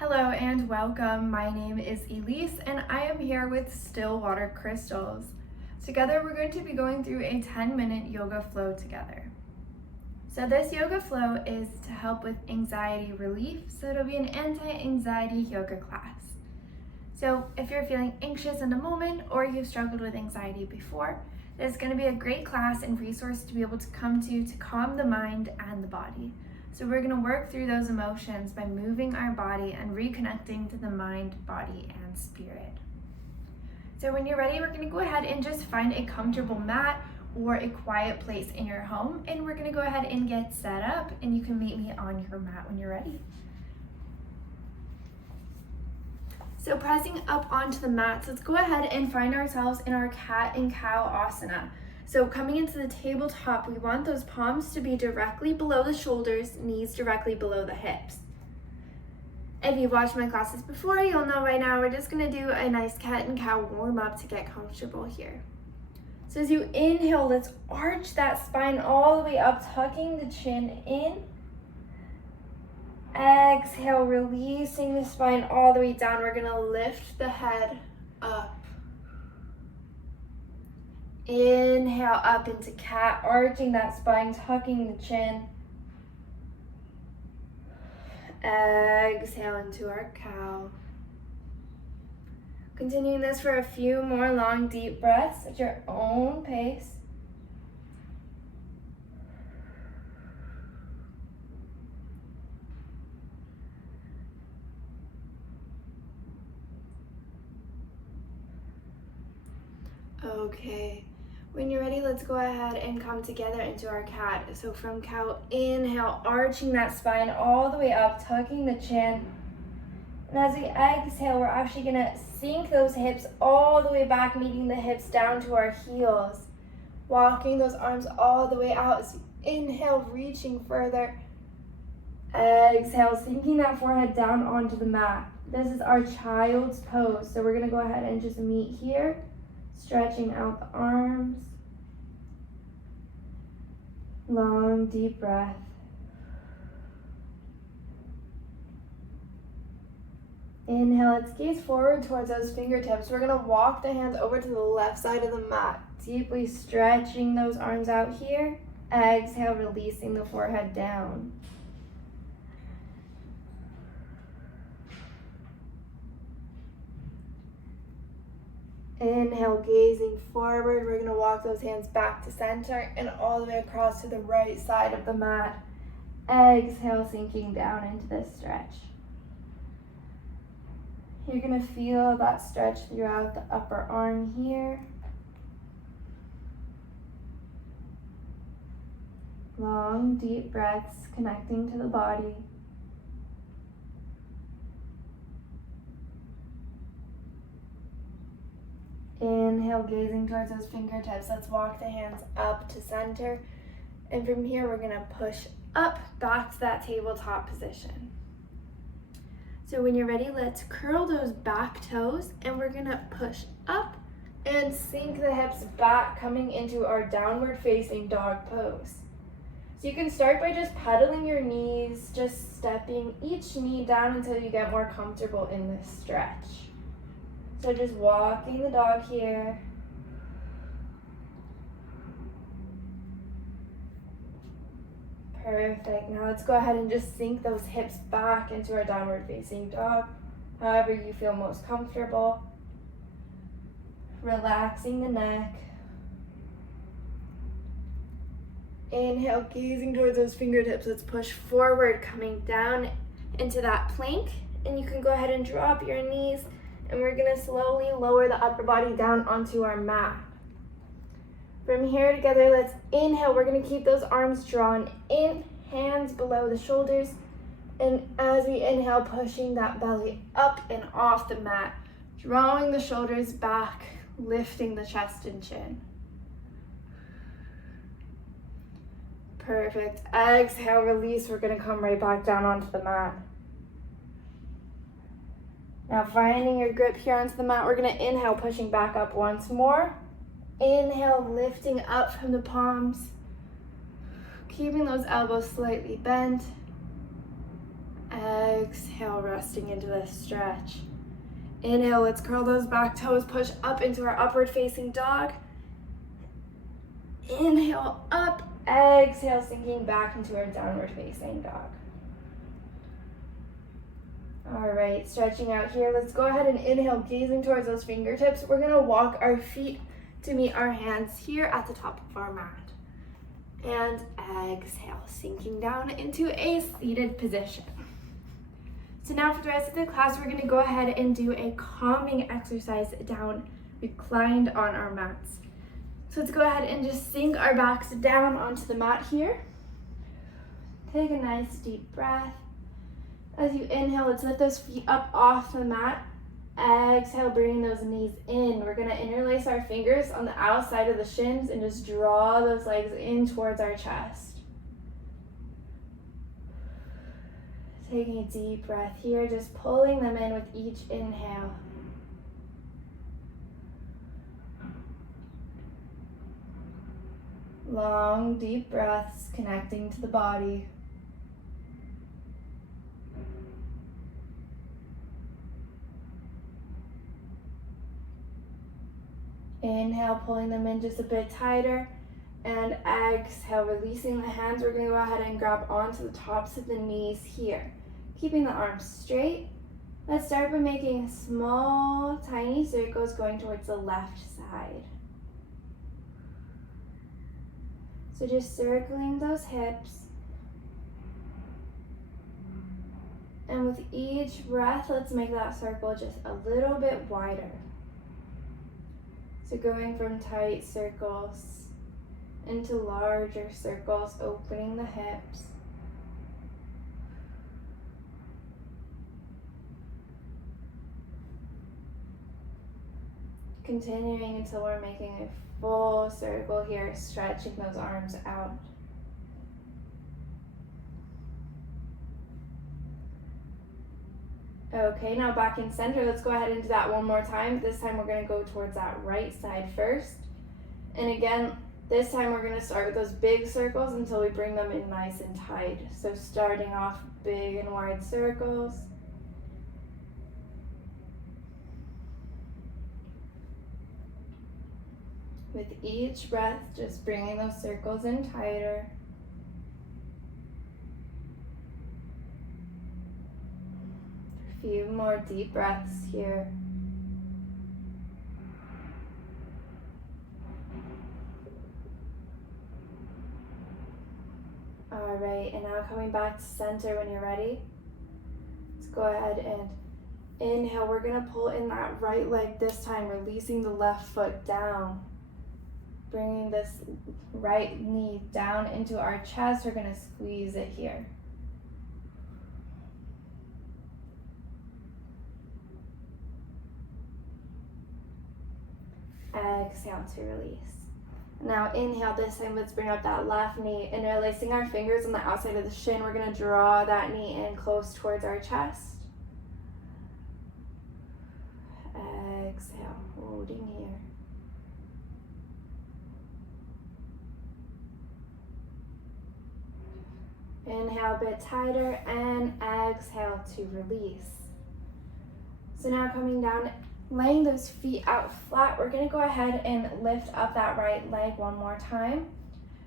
Hello and welcome. My name is Elise and I am here with still water crystals. Together we're going to be going through a 10-minute yoga flow together. So this yoga flow is to help with anxiety relief, so it'll be an anti-anxiety yoga class. So if you're feeling anxious in the moment or you've struggled with anxiety before, this is going to be a great class and resource to be able to come to calm the mind and the body. So we're going to work through those emotions by moving our body and reconnecting to the mind, body, and spirit. So when you're ready, we're going to go ahead and just find a comfortable mat or a quiet place in your home, and we're going to go ahead and get set up, and you can meet me on your mat when you're ready. So pressing up onto the mats, let's go ahead and find ourselves in our cat and cow asana. So coming into the tabletop, we want those palms to be directly below the shoulders, knees directly below the hips. If you've watched my classes before, you'll know right now we're just gonna do a nice cat and cow warm up to get comfortable here. So as you inhale, let's arch that spine all the way up, tucking the chin in. Exhale, releasing the spine all the way down. We're gonna lift the head up. Inhale up into cat, arching that spine, tucking the chin. Exhale into our cow. Continuing this for a few more long, deep breaths at your own pace. Okay. When you're ready, let's go ahead and come together into our cat. So from cow, inhale, arching that spine all the way up, tucking the chin. And as we exhale, we're actually gonna sink those hips all the way back, meeting the hips down to our heels. Walking those arms all the way out as we inhale, reaching further. Exhale, sinking that forehead down onto the mat. This is our child's pose. So we're gonna go ahead and just meet here. Stretching out the arms. Long, deep breath. Inhale, let's gaze forward towards those fingertips. We're gonna walk the hands over to the left side of the mat, deeply stretching those arms out here. Exhale, releasing the forehead down. Inhale, gazing forward. We're gonna walk those hands back to center and all the way across to the right side of the mat. Exhale, sinking down into this stretch. You're gonna feel that stretch throughout the upper arm here. Long, deep breaths connecting to the body. Inhale, gazing towards those fingertips. Let's walk the hands up to center. And from here, we're gonna push up back to that tabletop position. So when you're ready, let's curl those back toes and we're gonna push up and sink the hips back, coming into our downward facing dog pose. So you can start by just pedaling your knees, just stepping each knee down until you get more comfortable in this stretch. So just walking the dog here. Perfect. Now let's go ahead and just sink those hips back into our downward facing dog, however you feel most comfortable. Relaxing the neck. Inhale, gazing towards those fingertips. Let's push forward, coming down into that plank. And you can go ahead and drop your knees. And we're gonna slowly lower the upper body down onto our mat. From here together, let's inhale. We're gonna keep those arms drawn in, hands below the shoulders. And as we inhale, pushing that belly up and off the mat, drawing the shoulders back, lifting the chest and chin. Perfect. Exhale, release. We're gonna come right back down onto the mat. Now finding your grip here onto the mat, we're gonna inhale, pushing back up once more. Inhale, lifting up from the palms. Keeping those elbows slightly bent. Exhale, resting into this stretch. Inhale, let's curl those back toes, push up into our upward facing dog. Inhale, up. Exhale, sinking back into our downward facing dog. All right, stretching out here. Let's go ahead and inhale, gazing towards those fingertips. We're gonna walk our feet to meet our hands here at the top of our mat. And exhale, sinking down into a seated position. So now for the rest of the class, we're gonna go ahead and do a calming exercise down, reclined on our mats. So let's go ahead and just sink our backs down onto the mat here. Take a nice deep breath. As you inhale, let's lift those feet up off the mat. Exhale, bringing those knees in. We're gonna interlace our fingers on the outside of the shins and just draw those legs in towards our chest. Taking a deep breath here, just pulling them in with each inhale. Long, deep breaths connecting to the body. Inhale, pulling them in just a bit tighter, and exhale, releasing the hands. We're gonna go ahead and grab onto the tops of the knees here, keeping the arms straight. Let's start by making small, tiny circles going towards the left side. So just circling those hips. And with each breath, let's make that circle just a little bit wider. So going from tight circles into larger circles, opening the hips. Continuing until we're making a full circle here, stretching those arms out. Okay, now back in center. Let's go ahead and do that one more time. This time we're going to go towards that right side first. And again, this time we're going to start with those big circles until we bring them in nice and tight. So starting off big and wide circles. With each breath, just bringing those circles in tighter. A few more deep breaths here. All right, and now coming back to center when you're ready. Let's go ahead and inhale. We're gonna pull in that right leg this time, releasing the left foot down. Bringing this right knee down into our chest. We're gonna squeeze it here. Exhale to release. Now inhale this time, let's bring up that left knee, interlacing our fingers on the outside of the shin. We're gonna draw that knee in close towards our chest. Exhale, holding here. Inhale a bit tighter and exhale to release. So now coming down, laying those feet out flat, we're gonna go ahead and lift up that right leg one more time.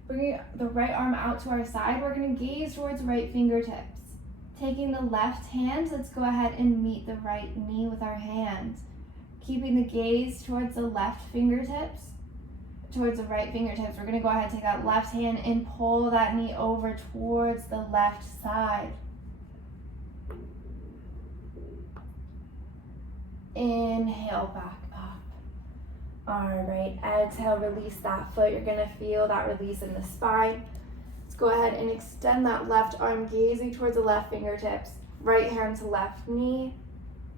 Bringing the right arm out to our side, we're gonna gaze towards right fingertips. Taking the left hand, let's go ahead and meet the right knee with our hands. Keeping the gaze towards the left fingertips, towards the right fingertips. We're gonna go ahead and take that left hand and pull that knee over towards the left side. Inhale back up. All right, exhale, release that foot. You're gonna feel that release in the spine. Let's go ahead and extend that left arm, gazing towards the left fingertips. Right hand to left knee.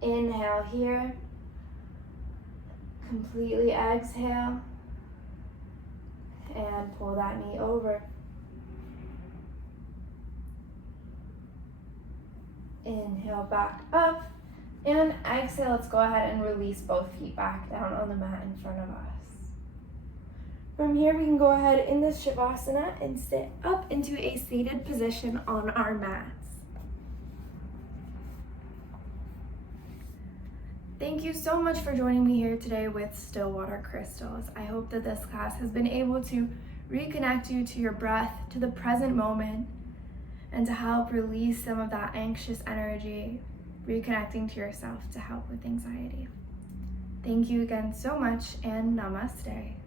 Inhale here. Completely exhale. And pull that knee over. Inhale back up. And exhale, let's go ahead and release both feet back down on the mat in front of us. From here, we can go ahead in this Shavasana and sit up into a seated position on our mats. Thank you so much for joining me here today with Still Water Crystals. I hope that this class has been able to reconnect you to your breath, to the present moment, and to help release some of that anxious energy, reconnecting to yourself to help with anxiety. Thank you again so much, and namaste.